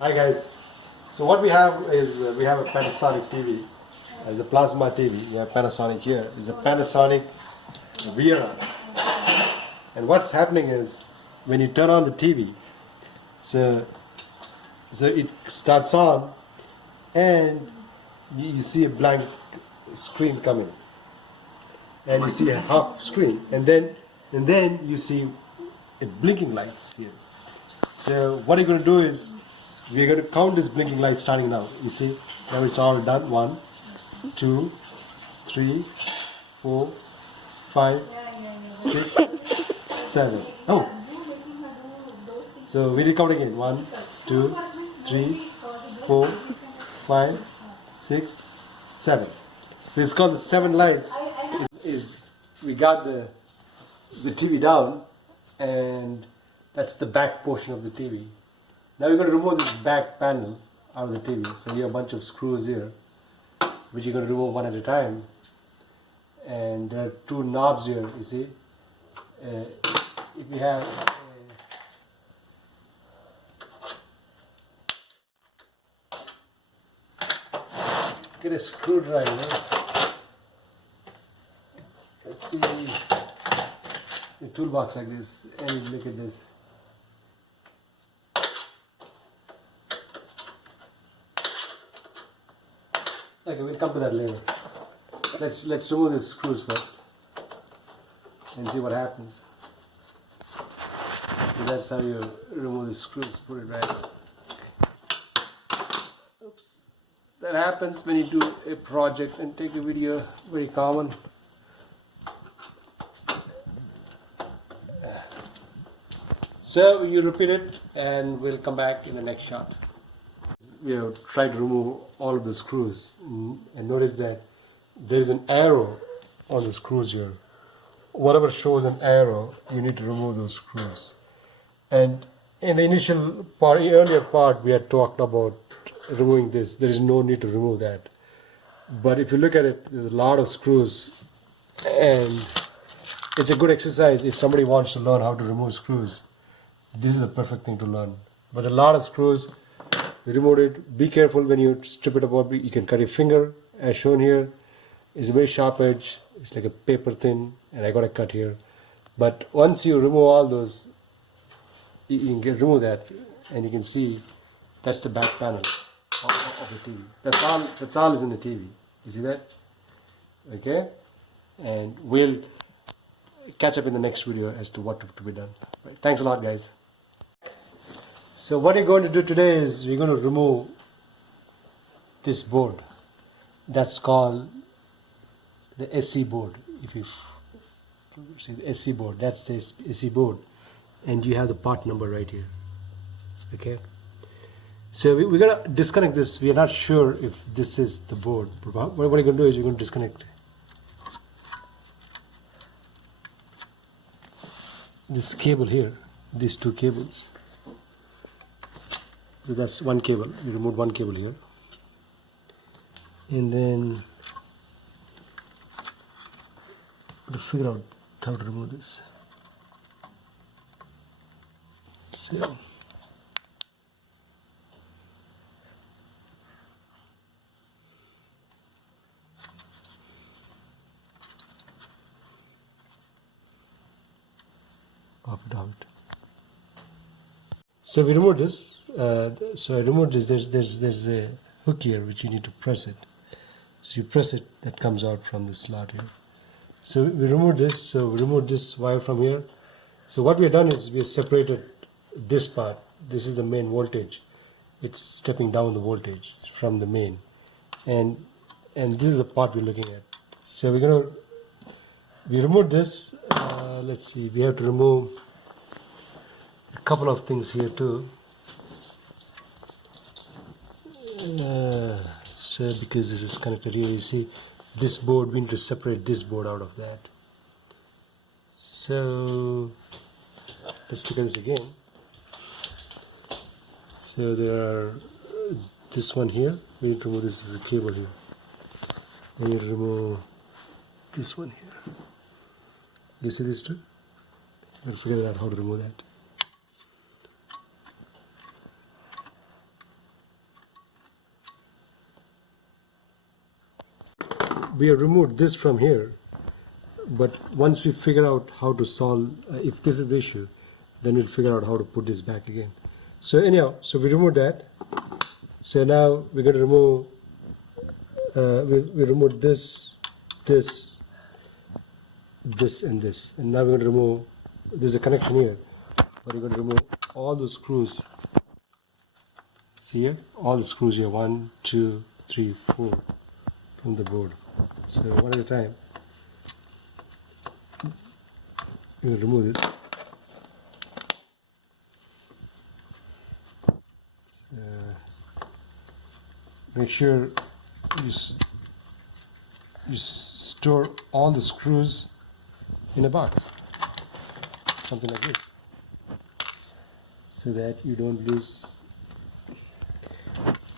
Hi guys. So what we have is we have a Panasonic TV. It's a plasma TV. We have Panasonic here. It's a Panasonic Vera. And what's happening is when you turn on the TV, so it starts on, and you see a blank screen coming, and you see a half screen, and then you see a blinking lights here. So what you're going to do is we're going to count this blinking light starting now. You see, now it's all done. 1, 2, 3, 4, 5, 6, 7. Oh, so we will count again. 1, 2, 3, 4, 5, 6, 7. So it's called the 7 lights. Is we got the TV down, and that's the back portion of the TV. Now we're going to remove this back panel out of the TV. So you have a bunch of screws here, which you're going to remove one at a time. And there are 2 knobs here, you see. If you have get a screwdriver. Let's see a toolbox like this, and look at this. Okay, we'll come to that later. Let's remove the screws first and see what happens. So that's how you remove the screws. Put it right. Oops. That happens when you do a project and take a video. Very common. So you repeat it, and we'll come back in the next shot. We have tried to remove all of the screws, and notice that there is an arrow on the screws here. Whatever shows an arrow, you need to remove those screws. And in the initial part, earlier part, we had talked about removing this. There is no need to remove that. But if you look at it, there's a lot of screws, and it's a good exercise if somebody wants to learn how to remove screws. This is the perfect thing to learn. But a lot of screws, we removed it. Be careful when you strip it apart. You can cut your finger, as shown here. It's a very sharp edge. It's like a paper thin, and I got a cut here. But once you remove all those, you can remove that, and you can see that's the back panel of the TV. That's all is in the TV. You see that? Okay? And we'll catch up in the next video as to what to be done. Right. Thanks a lot, guys. So what we're going to do today is we're going to remove this board. That's called the SC board. If you see the SC board, that's the SC board, and you have the part number right here. Okay. So we're going to disconnect this. We are not sure if this is the board. What we're going to do is we're going to disconnect this cable here, these 2 cables. So that's one cable. We removed one cable here, and then to figure out how to remove this. So off it. So we removed this. So I removed this. There's a hook here which you need to press it. So you press it, that comes out from this slot here. So we removed this. So we removed this wire from here. So what we have done is we have separated this part. This is the main voltage. It's stepping down the voltage from the main, and this is the part we're looking at. So we removed this. Let's see. We have to remove a couple of things here too. So because this is connected here, you see this board, we need to separate this board out of that. So let's look at this again. So there are this one here, we need to remove this as a cable here. We need to remove this one here. You see this too? We'll figure out how to remove that. we have removed this from here, but once we figure out how to solve, if this is the issue, then we'll figure out how to put this back again. So anyhow, so we removed that. So now we're going to remove, we removed this, and this. And now we're going to remove, there's a connection here, but we're going to remove all the screws. See here? All the screws here, 1, 2, 3, 4 from the board. So one at a time. We're going to remove this. Make sure you store all the screws in a box, something like this, so that you don't lose.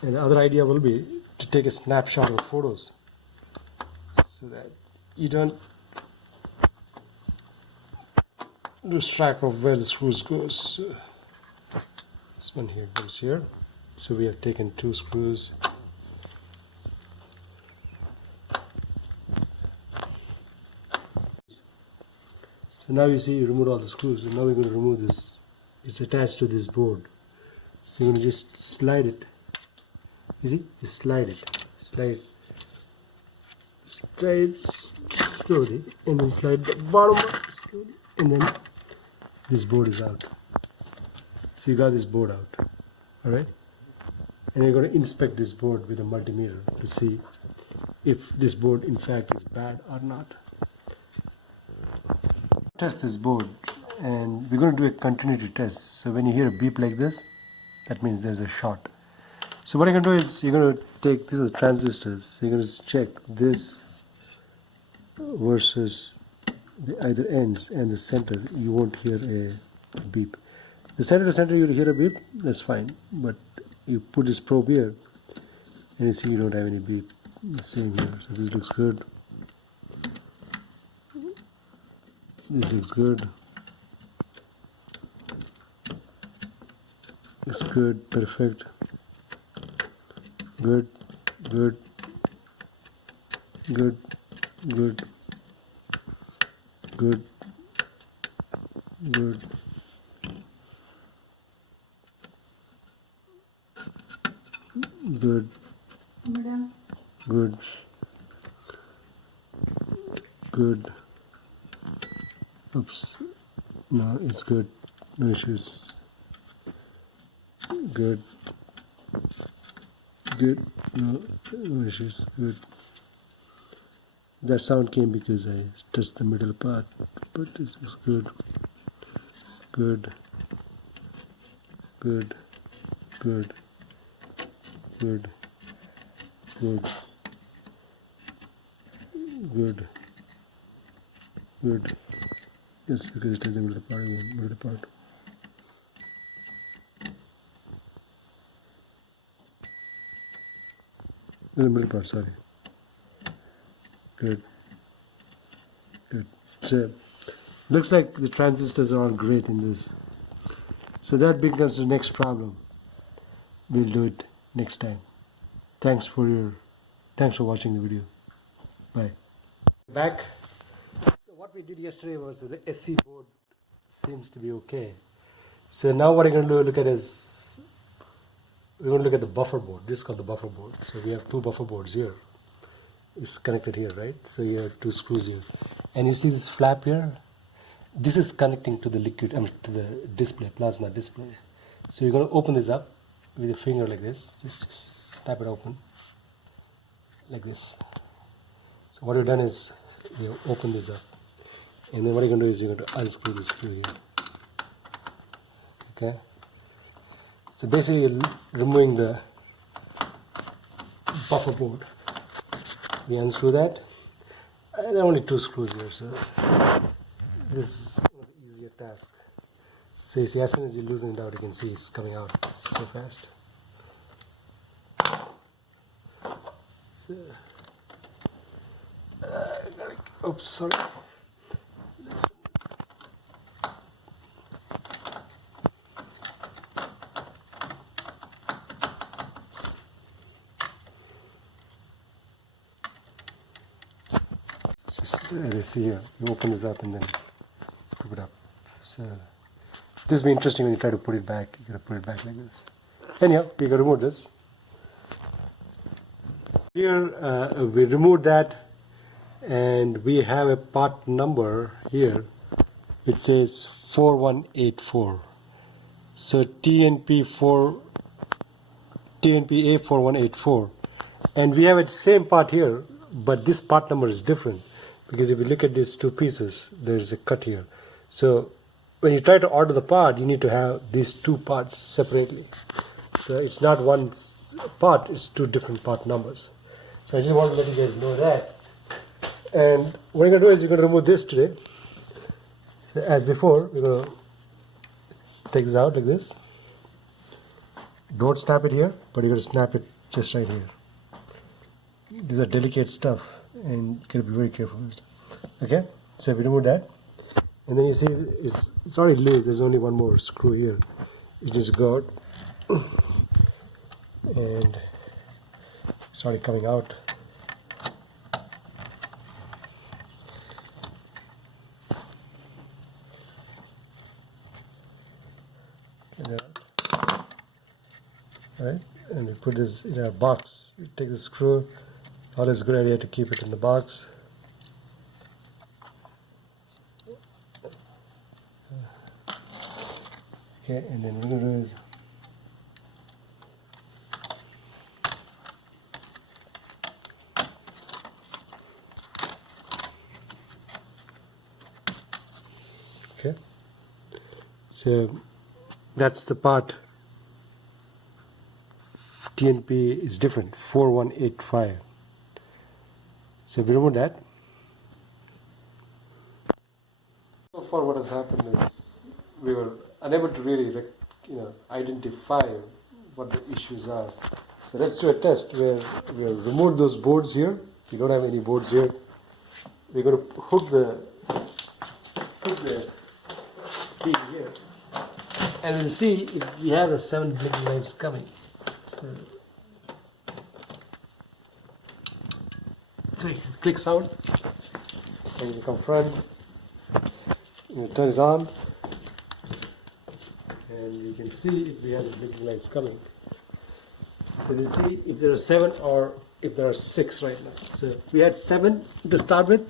And the other idea will be to take a snapshot of photos, so that you don't lose track of where the screws goes. So this one here comes here. So we have taken 2 screws. So now you see you removed all the screws, and now we're going to remove this. It's attached to this board. So you're going to just slide it. You see? Just slide it. Slide slowly, and then slide the bottom up slowly, and then this board is out. So you got this board out. Alright? And you're going to inspect this board with a multimeter to see if this board in fact is bad or not. Test this board, and we're going to do a continuity test. So when you hear a beep like this, that means there's a short. So what you're going to do is you're going to take, these are the transistors, so you're going to check this versus the either ends and the center. You won't hear a beep. The center to center you'll hear a beep, that's fine, but you put this probe here and you see you don't have any beep. The same here. So this looks good. This looks good. It's good, perfect. Good, good, good, good, good, good. Good. Good. Good. Oops. No, it's good. No issues. Good. Good. No issues. Good. That sound came because I touched the middle part, but this is good. Good. Good. Good. Good. Good. Good. Good. Yes, because it has a middle part again. Middle part. The middle part, sorry. Good. Good. So, looks like the transistors are all great in this. So that becomes the next problem. We'll do it next time. Thanks for watching the video. Bye. Back. So what we did yesterday was the SC board seems to be okay. So now what I'm going to look at is we're going to look at the buffer board. This is called the buffer board. So we have 2 buffer boards here. It's connected here, right? So you have 2 screws here, and you see this flap here. This is connecting to the liquid, to the display, plasma display. So you're going to open this up with your finger like this. Just snap it open like this. So what you've done is you open this up, and then what you're going to do is you're going to unscrew this screw here. Okay. So basically you're removing the buffer board. We unscrew that. There are only 2 screws here, so this is an easier task. So you see, as soon as you loosen it out, you can see it's coming out so fast. So, oops, sorry. as you see here, you open this up and then flip it up. So this will be interesting when you try to put it back. You gotta put it back like this. Anyhow, we gotta remove this. Here we removed that, and we have a part number here. It says 4184. So TNPA 4184, and we have the same part here, but this part number is different because if you look at these two pieces, there's a cut here. So when you try to order the part, you need to have these two parts separately. So it's not one part, it's two different part numbers. So I just want to let you guys know that. And what you're going to do is you're going to remove this today. So as before, we're going to take this out like this. Don't snap it here, but you're going to snap it just right here. These are delicate stuff, and you got to be very careful with it. Okay, so we remove that, and then you see it's already loose. There's only one more screw here. You just go out, and it's already coming out. Right, and we put this in a box. You take the screw. Always a good idea to keep it in the box. Okay, and then we're going to do is okay. So that's the part. TNP is different, 4185. So we remove that. So far what has happened is we were unable to really identify what the issues are. So let's do a test where we'll remove those boards here. We don't have any boards here. We're going to hook the key here, and we'll see if we have the 7 blinking lights coming. See, it clicks out, and you come front, you turn it on, and you can see if we have the blinking lights coming. So we'll see if there are 7 or if there are 6 right now. So we had 7 to start with.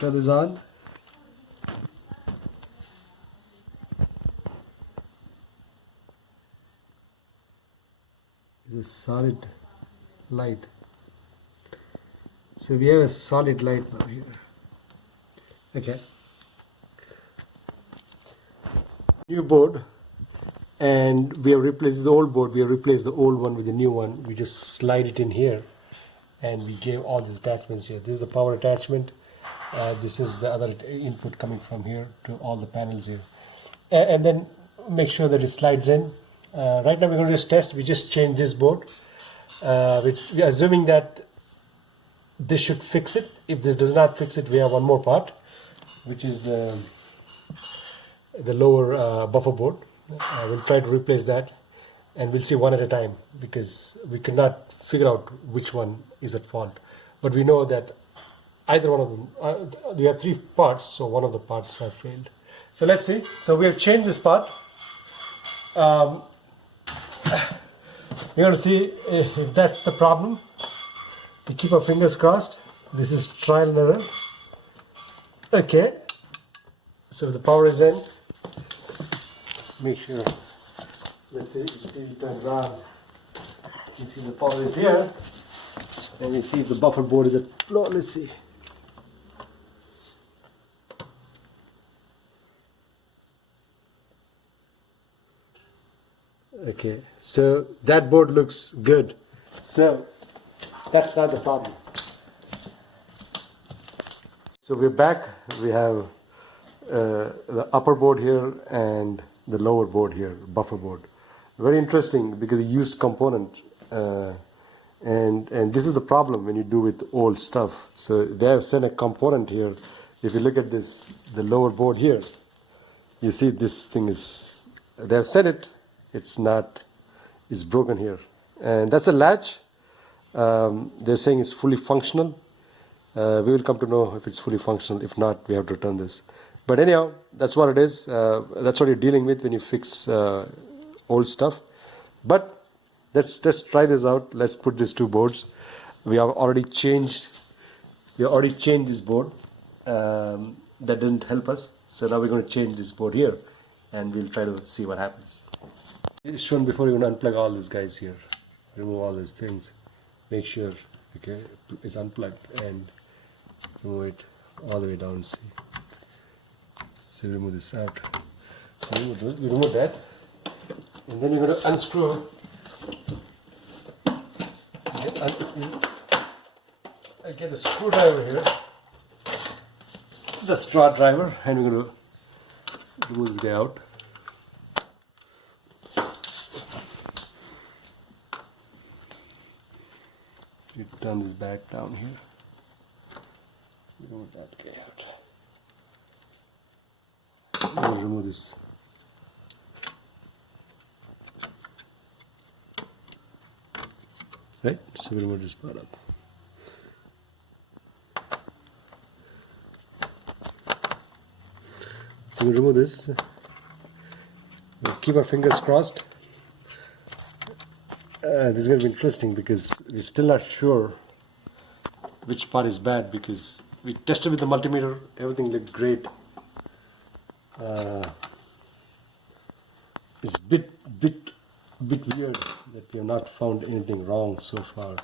Turn this on. It's a solid light. So we have a solid light now here. Okay. New board, and we have replaced the old board. We have replaced the old one with the new one. We just slide it in here, and we gave all these attachments here. This is the power attachment. This is the other input coming from here to all the panels here, and then make sure that it slides in. Right now we're going to just test. We just changed this board, which we are assuming that this should fix it. If this does not fix it, we have one more part, which is the lower buffer board. We'll try to replace that, and we'll see one at a time because we cannot figure out which one is at fault. But we know that either one of them, we have 3 parts, so one of the parts have failed. So let's see. So we have changed this part. We're going to see if that's the problem. We keep our fingers crossed. This is trial and error. Okay. So the power is in. Make sure. Let's see if it turns on. You see the power is here. And we see if the buffer board is at floor. Let's see. Okay, so that board looks good. So that's not the problem. So we're back. We have the upper board here and the lower board here, buffer board. Very interesting because a used component, and this is the problem when you do with old stuff. So they have sent a component here. If you look at this, the lower board here, you see this thing is, they have sent it. It's not, it's broken here. And that's a latch. They're saying it's fully functional. We will come to know if it's fully functional. If not, we have to return this. But anyhow, that's what it is. That's what you're dealing with when you fix old stuff. But let's try this out. Let's put these two boards. We have already changed this board. That didn't help us. So now we're going to change this board here, and we'll try to see what happens. It's shown before you unplug all these guys here. Remove all these things. Make sure, okay, it's unplugged, and remove it all the way down. See. So remove this out. So you remove that, and then you're going to unscrew. I get the screwdriver here, the straw driver, and we're going to remove this guy out. You turn this back down here. Remove that guy out. I'm going to remove this. Right? So we remove this part up. So we remove this. We'll keep our fingers crossed. This is going to be interesting because we're still not sure which part is bad, because we tested with the multimeter, everything looked great. It's a bit weird that we have not found anything wrong so far.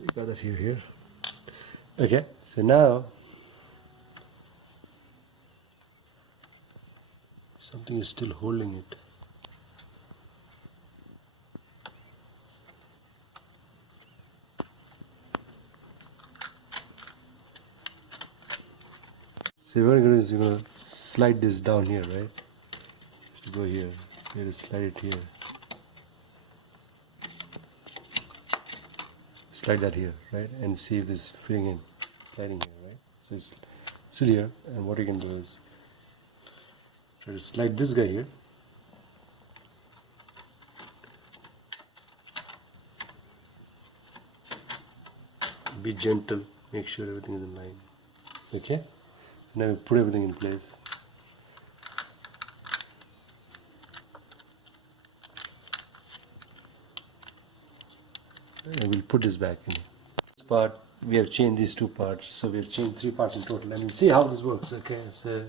We got that here. Okay, so now something is still holding it. So what you're going to slide this down here, right? So go here. So you slide it here. Slide that here, right? And see if this is fitting in. Sliding here, right? So it's still here. And what you can do is try to slide this guy here. Be gentle. Make sure everything is in line. Okay? Now we put everything in place. And we'll put this back in. This part, we have changed these two parts, so we have changed 3 parts in total. And we'll see how this works. Okay, so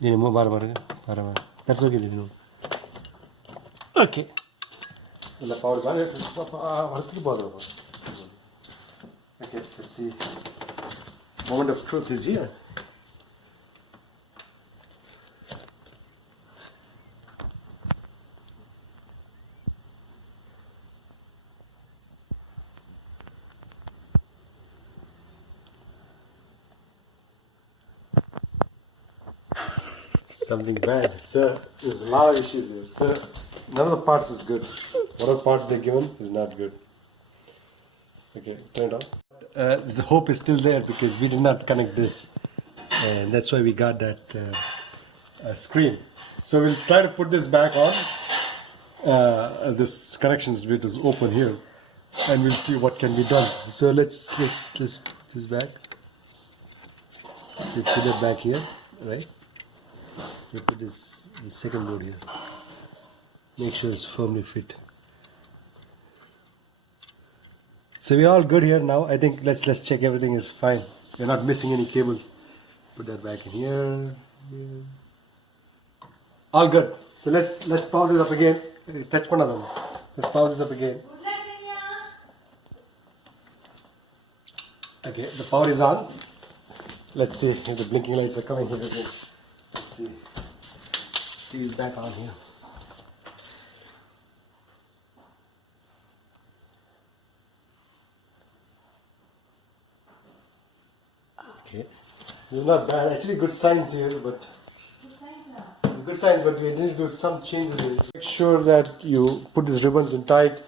that's okay. Okay. And the power is on it. Okay, let's see. Moment of truth is here. Something bad. So there's a lot of issues here. So none of the parts is good. Whatever parts they're given is not good. Okay, turn it on. The hope is still there because we did not connect this, and that's why we got that screen. So we'll try to put this back on. This connections bit is open here, and we'll see what can be done. So let's put this back. We put it back here, right? We put this second board here. Make sure it's firmly fit. So we're all good here now. I think let's check everything is fine. We're not missing any cables. Put that back in here. All good. So let's power this up again. Let's power this up again. Okay, the power is on. Let's see if the blinking lights are coming here again. Let's see. TV is back on here. Okay, this is not bad. Actually, good signs here, but we need to do some changes here. Make sure that you put these ribbons in tight.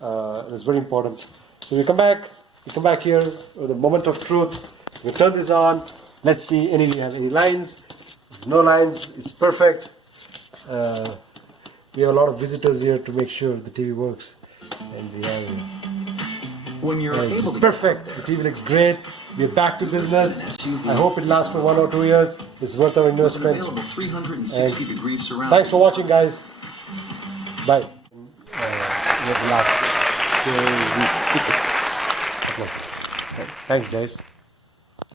That's very important. So we come back here with the moment of truth. We turn this on. Let's see we have any lines. No lines. It's perfect. We have a lot of visitors here to make sure the TV works. And we have When you're it's able to perfect. The TV looks great. We're back to business. I hope it lasts for 1 or 2 years. It's worth our with an investment. available 360 degree surround. Thanks for watching, guys. Bye. Thanks, guys.